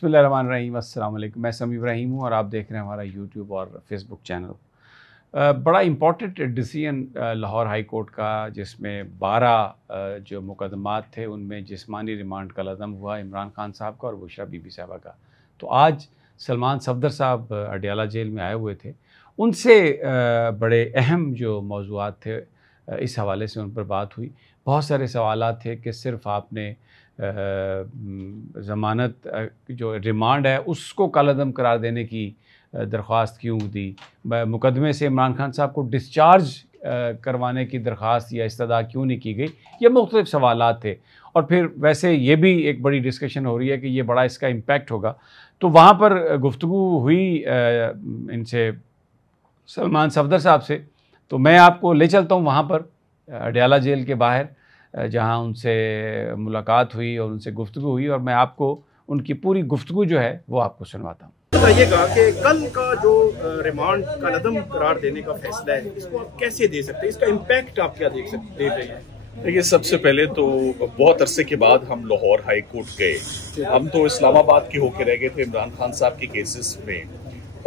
बिस्मिल्लाहिर्रहमानिर्रहीम, अस्सलाम वालेकुम। मैं समी इब्राहिम हूँ और आप देख रहे हैं हमारा यूट्यूब और फेसबुक चैनल। बड़ा important decision Lahore high court का, जिसमें 12 जो मुकदमात थे उनमें जिस्मानी रिमांड का लज़म हुआ इमरान खान साहब का और बुशरा बीबी साहबा का। तो आज सलमान सफदर साहब अडयाला जेल में आए हुए थे, उनसे बड़े अहम जो मौज़ूआत थे इस हवाले से उन पर बात हुई। बहुत सारे सवालात थे कि सिर्फ़ आपने ज़मानत जो रिमांड है उसको कालअदम करार देने की दरख्वास्त क्यों दी, मुकदमे से इमरान खान साहब को डिस्चार्ज करवाने की दरख्वास्त या इस्तदा क्यों नहीं की गई, ये मुख्तलिफ सवालात थे। और फिर वैसे ये भी एक बड़ी डिस्कशन हो रही है कि ये बड़ा इसका इम्पैक्ट होगा। तो वहाँ पर गुफ्तगू हुई इनसे, सलमान सफदर साहब से। तो मैं आपको ले चलता हूँ वहाँ पर अडयाला जेल के बाहर, जहाँ उनसे मुलाकात हुई और उनसे गुफ्तगू हुई, और मैं आपको उनकी पूरी गुफ्तगू जो है वो आपको सुनवाता हूँ। बताइएगा कि कल का जो रिमांड का लदम करार देने का फैसला है, इसको आप कैसे दे सकते हैं, इसका इम्पैक्ट आप क्या देख रहे हैं? देखिए, सबसे पहले तो बहुत अरसे के बाद हम लाहौर हाई कोर्ट गए। हम तो इस्लामाबाद के होके रह गए थे इमरान खान साहब के केसेस में,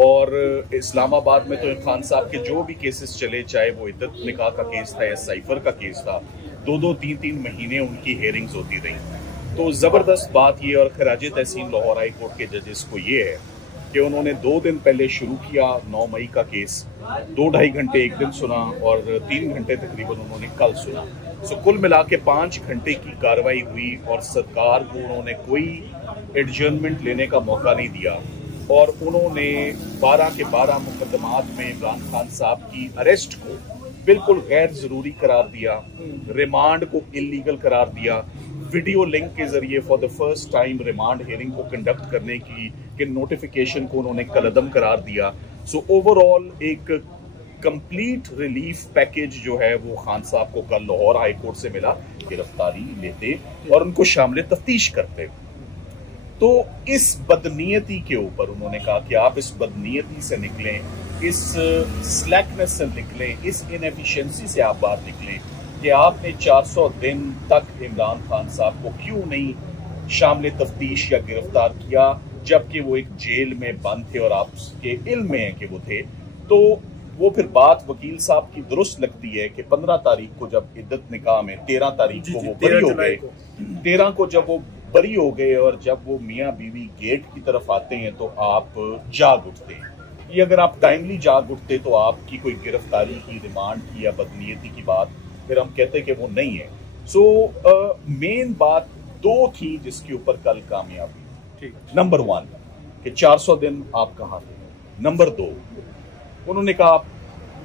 और इस्लामाबाद में तो खान साहब के जो भी केसेस चले, चाहे वो इद्दत निकाह का केस था या साइफर का केस था, 2-2, 3-3 महीने उनकी हेयरिंग्स होती रही। तो ज़बरदस्त बात ये और खराज तहसीन लाहौर हाई कोर्ट के जजेस को ये है कि उन्होंने 2 दिन पहले शुरू किया 9 मई का केस, 2-2.5 घंटे एक दिन सुना और 3 घंटे तकरीबन उन्होंने कल सुना। सो कुल मिला के 5 घंटे की कार्रवाई हुई और सरकार को उन्होंने कोई एडजर्नमेंट लेने का मौका नहीं दिया, और उन्होंने 12 के 12 मुकदमात में इमरान खान साहब की अरेस्ट को बिल्कुल गैर जरूरी करार दिया, रिमांड को इलीगल करार दिया, वीडियो लिंक के जरिए for the first time remand hearing को कंडक्ट करने की नोटिफिकेशन को उन्होंने कलअदम करार दिया। सो ओवरऑल एक कंप्लीट रिलीफ पैकेज जो है वो खान साहब को कल लाहौर हाई कोर्ट से मिला, गिरफ्तारी लेते और उनको शामिल तफ्तीश करते। तो इस बदनीयती के ऊपर उन्होंने कहा कि आप इस बदनीयती से निकलें, इस स्लैकनेस से निकलें, इस इनएफिशिएंसी से आप बाहर निकलें कि आपने 400 दिन तक इमरान खान साहब को क्यों नहीं शामिल तफ्तीश या गिरफ्तार किया, जबकि वो एक जेल में बंद थे और आप उसके इल्म में हैं कि वो थे। तो वो फिर बात वकील साहब की दुरुस्त लगती है कि 15 तारीख को जब इद्दत निकाह में 13 तारीख को वो बरी हो गए, 13 को जब वो बरी हो गए और जब वो मियाँ बीवी गेट की तरफ आते हैं तो आप जाग उठते हैं। ये अगर आप टाइमली जाग उठते तो आपकी कोई गिरफ्तारी की, रिमांड की या बदनीयती की बात फिर हम कहते कि वो नहीं है। सो मेन बात 2 थी जिसके ऊपर कल कामयाबी। नंबर 1 कि 400 दिन आप कहाँ थे। नंबर 2 उन्होंने कहा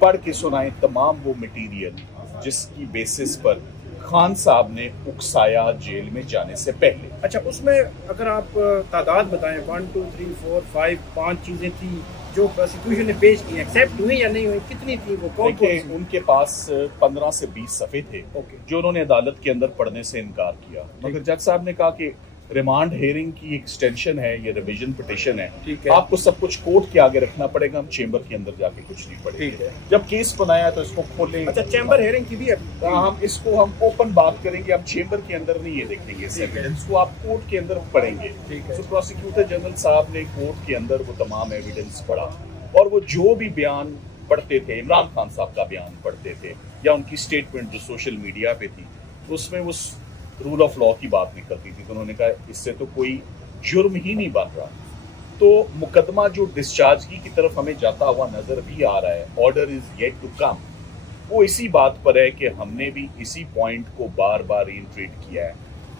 पढ़ के सुनाएं तमाम वो मटेरियल जिसकी बेसिस पर खान साहब ने उकसाया जेल में जाने से पहले। अच्छा, उसमें अगर आप तादाद बताएं, 1 2 3 4 5 5 चीजें थी जो प्रोसिक्यूशन ने पेश की, एक्सेप्ट हुई या नहीं हुई, कितनी थी वो? कौन उनके पास 15 से 20 सफ़े थे जो उन्होंने अदालत के अंदर पढ़ने से इनकार किया, मगर जज साहब ने कहा कि रिमांड हेयरिंग की एक्सटेंशन है, ये रिवीजन पिटिशन है, आपको सब कुछ कोर्ट के आगे रखना पड़ेगा, हम चेंबर के अंदर जाके कुछ नहीं पड़ेगा। जब केस बनाया तो इसको खोलें। अच्छा, चेंबर हेयरिंग की भी है? हम इसको हम ओपन बात करेंगे, हम चेंबर के अंदर नहीं ये देखेंगे, इस एविडेंस को आप कोर्ट के अंदर पढ़ेंगे। तो प्रोसिक्यूटर जनरल साहब ने कोर्ट के अंदर वो तमाम एविडेंस पढ़ा, और वो जो भी बयान पढ़ते थे, इमरान खान साहब का बयान पढ़ते थे या उनकी स्टेटमेंट जो सोशल मीडिया पे थी, उसमें वो रूल ऑफ लॉ की बात निकलती थी। तो उन्होंने कहा इससे तो कोई जुर्म ही नहीं बन रहा। तो मुकदमा जो डिस्चार्जगी की तरफ हमें जाता हुआ नजर भी आ रहा है, order is yet to come, वो इसी बात पर है कि हमने भी इसी पॉइंट को बार बार रिट्रेट किया है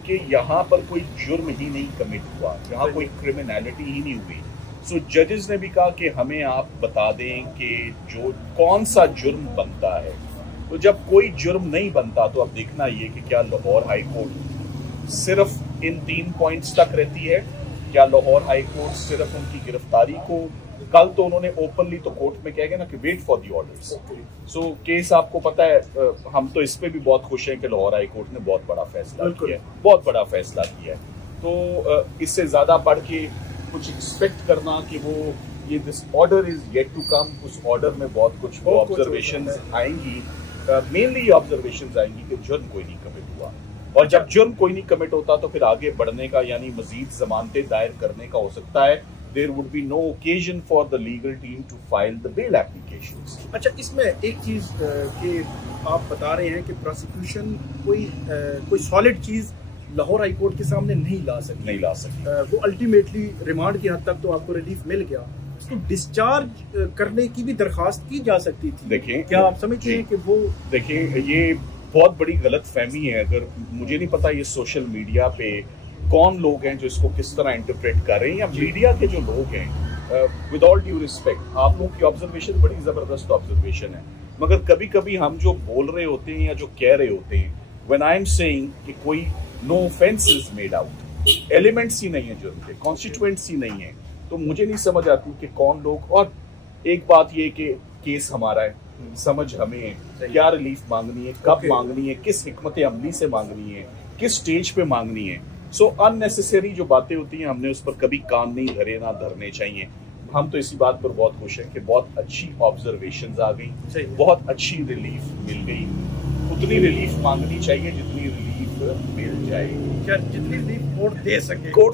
कि यहाँ पर कोई जुर्म ही नहीं कमिट हुआ, यहाँ कोई क्रिमिनलिटी ही नहीं हुई। सो जजेस ने भी कहा कि हमें आप बता दें कि जो कौन सा जुर्म बनता है। तो जब कोई जुर्म नहीं बनता तो अब देखना ये कि क्या लाहौर हाई कोर्ट सिर्फ इन 3 पॉइंट्स तक रहती है, क्या लाहौर हाई कोर्ट सिर्फ उनकी गिरफ्तारी को, कल तो उन्होंने ओपनली तो कोर्ट में कह गए ना कि wait for the orders. So case आपको पता है, हम तो इस पे भी बहुत खुश हैं कि लाहौर हाई कोर्ट ने बहुत बड़ा फैसला किया है, बहुत बड़ा फैसला किया है। तो इससे ज्यादा बढ़ के कुछ एक्सपेक्ट करना कि वो ये this order is yet to come, उस ऑर्डर में बहुत कुछ ऑब्जर्वेशंस आएंगी, मेनली ऑब्जर्वेशंस आएंगी कि जुर्म कोई नहीं कमिट हुआ। और जब जुर्म कोई नहीं कमिट होता तो फिर आगे बढ़ने का यानी मजीद जमानतें दायर करने का हो सकता है। There would be no occasion for the legal team to file the bail applications. अच्छा, इसमें एक चीज कि आप बता रहे हैं कि प्रोसिक्यूशन कोई सॉलिड चीज लाहौर हाई कोर्ट के सामने नहीं ला सकती। वो अल्टीमेटली रिमांड की हद तक तो आपको रिलीफ मिल गया, तो डिस्चार्ज करने की भी दरखास्त की जा सकती थी। देखिए, क्या आप समझते हैं कि वो देखिए ये बहुत बड़ी गलत फहमी है। अगर मुझे नहीं पता ये सोशल मीडिया पे कौन लोग हैं जो इसको किस तरह इंटरप्रेट कर रहे हैं, या मीडिया के जो लोग हैं, विद ऑल ड्यू रिस्पेक्ट आप लोगों की ऑब्जर्वेशन बड़ी जबरदस्त ऑब्जर्वेशन है, मगर कभी कभी हम जो बोल रहे होते हैं या जो कह रहे होते हैं, व्हेन आई एम सेइंग कि कोई no offence is made out, elements ही नहीं है जुर्म के, कॉन्स्टिट्यूएंट्स ही नहीं है, तो मुझे नहीं समझ आती कि कौन लोग। और एक बात ये कि केस हमारा है, समझ हमें है, क्या रिलीफ मांगनी है, कब मांगनी है, किस हिकमत अमली से मांगनी है, किस स्टेज पे मांगनी है। सो अननेसेसरी जो बातें होती हैं हमने उस पर कभी कान नहीं धरे, ना धरने चाहिए। हम तो इसी बात पर बहुत खुश हैं कि बहुत अच्छी ऑब्जर्वेशंस आ गई, बहुत अच्छी रिलीफ मिल गई। उतनी रिलीफ मांगनी चाहिए जितनी रिलीफ मिल जाए, क्या जितनी रिलीफ कोर्ट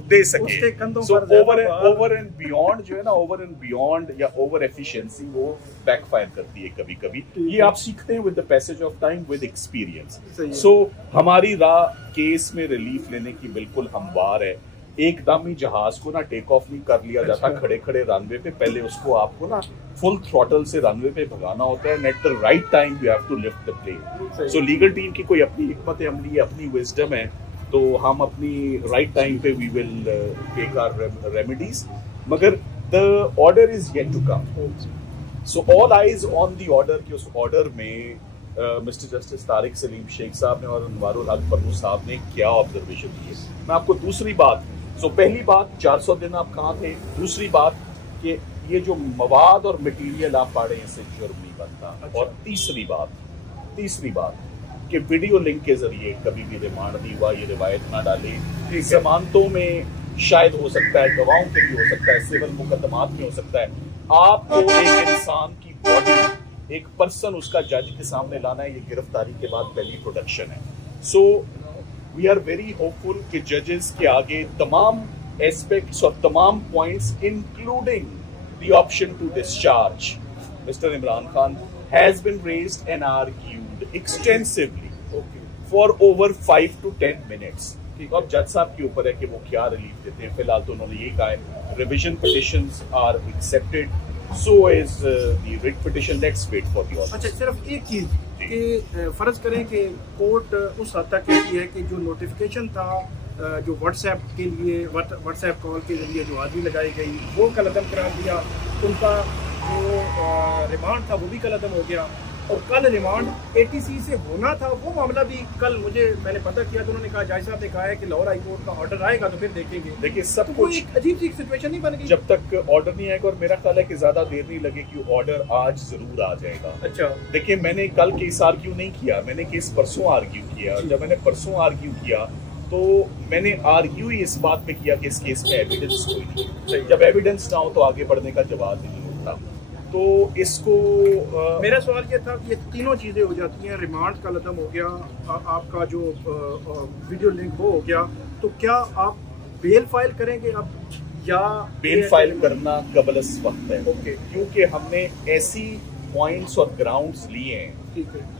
दे सके उसके कंधों पर। ओवर एंड बियॉन्ड जो है ना, ओवर एंड बियॉन्ड या ओवर एफिशिएंसी वो बैकफायर करती है कभी कभी। ये आप सीखते हैं with the passage of time, with experience. So हमारी राह केस में रिलीफ लेने की बिल्कुल हमवार है। एकदम ही जहाज को ना टेक ऑफ नहीं कर लिया जाता खड़े खड़े रनवे पे, पहले उसको आपको ना फुल थ्रॉटल से रनवे पे भगाना होता है, at the right time you have to lift the plane. So legal team की कोई अपनी हिकमत अमली, अपनी विजडम है, तो हम अपनी राइट टाइम पे we will take our remedies, मगर the order is yet to come. So all eyes on the order कि उस ऑर्डर में मिस्टर जस्टिस तारिक सलीम शेख साहब ने और अनवारुल हक पन्नू साहब ने क्या ऑब्जर्वेशन की है। मैं आपको दूसरी बात, पहली बात 400 दिन आप कहाँ थे, दूसरी बात कि ये जो मवाद और मटेरियल आप पाड़े इससे जुर्म नहीं बनता। अच्छा। और तीसरी बात कि वीडियो लिंक के जरिए कभी भी रिमांड नहीं हुआ, ये रिवायत ना डाले। जमानतों में शायद हो सकता है, गवाहों के भी हो सकता है, सिविल मुकदमात में हो सकता है। आपको एक इंसान की बॉडी, एक पर्सन उसका जज के सामने लाना है, ये गिरफ्तारी के बाद पहली प्रोडक्शन है। So we are very hopeful कि जजेस के आगे तमाम एस्पेक्ट्स और तमाम points including the option to discharge mister Imran Khan has been raised and argued extensively for over 5 to 10 minutes। तो अब जज साहब के ऊपर है कि वो क्या रिलीफ देते हैं। फिलहाल तो उन्होंने ये कहा है revision petitions are accepted, so is the writ petition, let's wait for the order. अच्छा, सिर्फ एक चीज कि फर्ज करें कि कोर्ट उस हद तक कहती है कि जो नोटिफिकेशन था जो व्हाट्सएप के लिए, व्हाट्सएप कॉल के जरिए जो आदमी लगाई गई वो कलअदम करार दिया, उनका जो रिमांड था वो भी कलअदम हो गया, और कल रिमांड ATC से होना था वो मामला भी कल मैंने पता किया तो उन्होंने कहा, जज साहब ने कहा है कि लाहौर हाई कोर्ट का ऑर्डर आएगा तो फिर देखेंगे। देखिए सब तो कुछ एक अजीब सी सिचुएशन नहीं बन गई जब तक ऑर्डर नहीं आएगा, और मेरा ख्याल है कि ज्यादा देर नहीं लगेगी, ऑर्डर आज जरूर आ जाएगा। अच्छा, देखिए मैंने कल केस आर्ग्यू नहीं किया, मैंने केस परसों आर्ग्यू किया। जब मैंने परसों आर्ग्यू किया तो मैंने आर्ग्यू ही इस बात पे किया कि इस केस में एविडेंस कोई नहीं, जब एविडेंस ना हो तो आगे बढ़ने का जवाब नहीं होता। तो इसको मेरा सवाल ये था कि ये तीनों चीजें हो जाती हैं, रिमांड का कलअदम हो गया, आपका जो वीडियो लिंक वो हो गया, तो क्या आप बेल फाइल करेंगे अब, या बेल फाइल करना कबल इस वक्त है? ओके, क्योंकि हमने ऐसी पॉइंट्स और ग्राउंड्स लिए हैं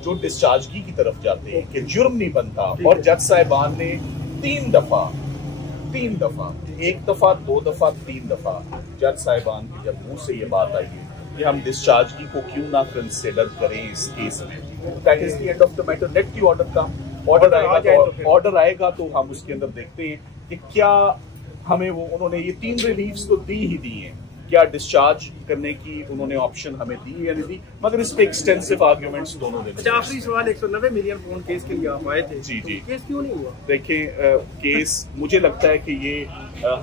जो डिस्चार्जगी की तरफ जाते हैं कि जुर्म नहीं बनता। और जज साहिबान ने 3 दफा, एक दफा, 2 दफा, 3 दफा जज साहिबान की जब मुंह से ये बात आई है कि हम डिस्चार्जगी को क्यों ना कंसिडर करें इस केस में, that is the end of the matter. Let the order come, order आएगा तो हम उसके अंदर देखते हैं कि क्या हमें वो, उन्होंने ये 3 रिलीफ्स तो दी ही दी हैं, क्या डिस्चार्ज करने की उन्होंने ऑप्शन हमें दी या नहीं दी, मगर इस पे एक्सटेंसिव आर्गुमेंट्स दोनों दिन। अच्छा, आखिरी सवाल, 190 मिलियन पाउंड केस के लिए आप आए थे। जी जी, केस क्यों नहीं हुआ? देखिए केस मुझे लगता है कि ये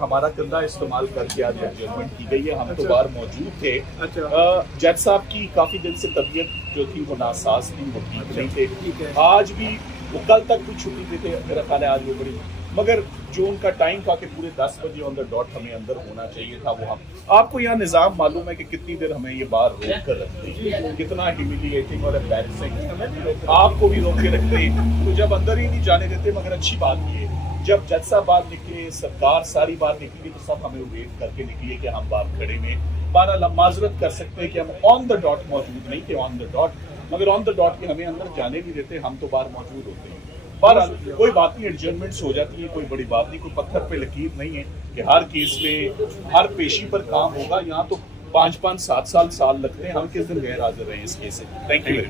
हमारा कंधा इस्तेमाल करके आज जजमेंट की गई है, हम तो बाहर मौजूद थे। अच्छा, जज साहब की काफी दिन से तबीयत जो थी वो नासाज थी, वो ठीक नहीं थे। आज भी वो कल तक भी छुट्टी पे थे, मेरा ख्याल है आज वो बड़ी मगर जो उनका टाइम था कि पूरे 10 बजे ऑन द डॉट हमें अंदर होना चाहिए था, वो हम आपको यहाँ निज़ाम मालूम है कि कितनी देर हमें ये बार रोक कर रखते हैं, कितना ह्यूमिलिएटिंग और एम्बैरेसिंग आपको भी रोक के रखते हैं। तो जब अंदर ही नहीं जाने देते, मगर अच्छी बात ये जब जज साहब बाहर निकले, सरकार सारी बाहर निकली, तो सब हमें वेट करके निकली कि हम बाहर खड़े में 12 माजरत कर सकते हैं कि हम ऑन द डॉट मौजूद नहीं थे, ऑन द डॉट, मगर ऑन द डॉट के हमें अंदर जाने नहीं देते, हम तो बाहर मौजूद होते हैं। पर कोई बात नहीं, एडजर्नमेंट्स हो जाती है, कोई बड़ी बात नहीं, कोई पत्थर पे लकीर नहीं है कि हर केस में हर पेशी पर काम होगा। यहाँ तो 5-5, 7 साल लगते हैं, हम किस दिन गैर हाजिर रहे इस केस से। Thank you.